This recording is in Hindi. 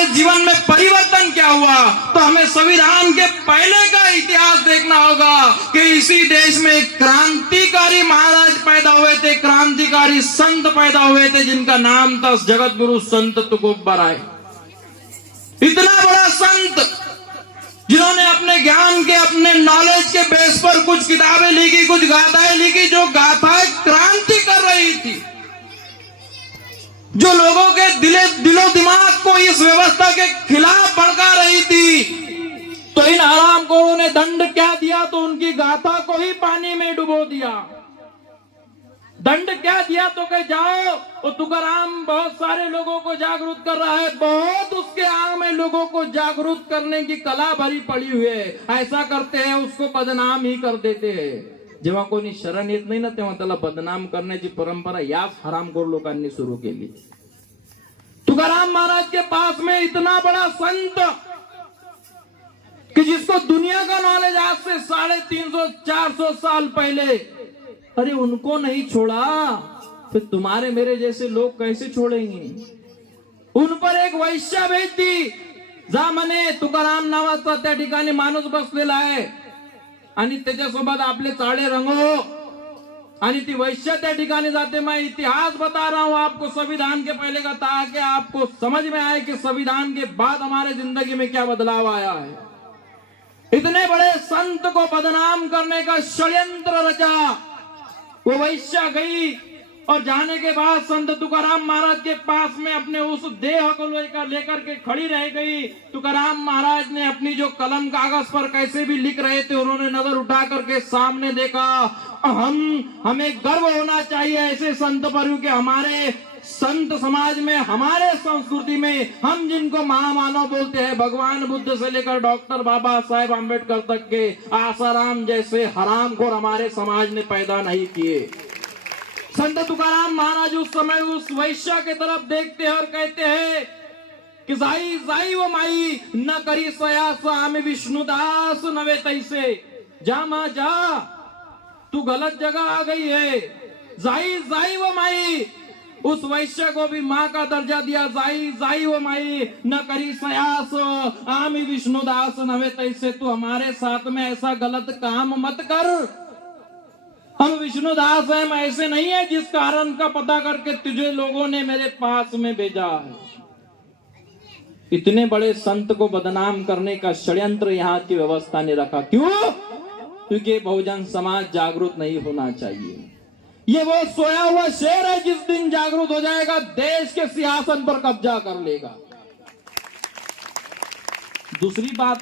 हमारे जीवन में परिवर्तन क्या हुआ, तो हमें संविधान के पहले का इतिहास देखना होगा कि इसी देश में क्रांतिकारी महाराज पैदा हुए थे, क्रांतिकारी संत पैदा हुए थे, जिनका नाम था जगत गुरु संत तुकोबराय। इतना बड़ा संत जिन्होंने अपने ज्ञान के, अपने नॉलेज के बेस पर कुछ किताबें लिखी, कुछ गाथाएं लिखी, जो गाथाएं क्रांति कर रही थी, जो लोगों के दिलो दिमाग को इस व्यवस्था के खिलाफ भड़का रही थी। तो इन हरामखोरों ने दंड क्या दिया, तो उनकी गाथा को ही पानी में डुबो दिया। दंड क्या दिया, तो कह जाओ, वो तुकाराम बहुत सारे लोगों को जागरूक कर रहा है, बहुत उसके आम में लोगों को जागरूक करने की कला भरी पड़ी हुई है, ऐसा करते हैं उसको बदनाम ही कर देते हैं। जेव्हा कोणी शरण येत नाही ना, तेव्हा त्याला बदनाम करण्याची परंपरा याच हरामखोर लोकांनी सुरू केली। तुकाराम महाराज के पास में इतना बड़ा संत कि जिसको दुनिया का नॉलेज आज से 350-400 साल पहले, अरे उनको नहीं छोड़ा, फिर तुम्हारे मेरे जैसे लोग कैसे छोड़ेंगे। उन पर एक वैश्या भेज दी, जा म्हणे तुकाराम नावाचा त्या ठिकाणी माणूस बसलेला आहे आणि त्याच्यासोबत आपले चाळे रंगो, आणि ती वैश्या त्या ठिकाणी जाते। मैं इतिहास बता रहा हूं आपको संविधान के पहले का, ताकि आपको समझ में आए कि संविधान के बाद हमारे जिंदगी में क्या बदलाव आया है। इतने बड़े संत को बदनाम करने का षड्यंत्र रचा। वो वैश्या गई और जाने के बाद संत तुकाराम महाराज के पास में अपने उस देह को लेकर के खड़ी रह गई। तुकाराम महाराज ने अपनी जो कलम कागज पर कैसे भी लिख रहे थे, उन्होंने नजर उठा करके सामने देखा। हमें गर्व होना चाहिए ऐसे संत पर कि हमारे संत समाज में, हमारे संस्कृति में हम जिनको महामानव बोलते हैं, भगवान बुद्ध से लेकर डॉक्टर बाबा साहेब आंबेडकर तक के आसाराम जैसे हरामखोर हमारे समाज ने पैदा नहीं किए। संत तुकाराम महाराज उस समय उस वैश्या के तरफ देखते हैं और कहते हैं कि जाई जाई वो माई न करी सयास आम्ही विष्णुदास नवे तैसे, जा मां जा, तू गलत जगह आ गई है। जाई जाई वो माई, उस वैश्य को भी माँ का दर्जा दिया। जाई जाई वो माई न करी सयास आम्ही विष्णुदास नवे तैसे, तू हमारे साथ में ऐसा गलत काम मत कर, हम विष्णुदास हैं, मैं ऐसे नहीं है जिस कारण का पता करके तुझे लोगों ने मेरे पास में भेजा है। इतने बड़े संत को बदनाम करने का षड्यंत्र यहाँ की व्यवस्था ने रखा। क्यों? क्योंकि बहुजन समाज जागरूक नहीं होना चाहिए। ये वो सोया हुआ शेर है, जिस दिन जागरूक हो जाएगा देश के सिंहासन पर कब्जा कर लेगा। दूसरी बात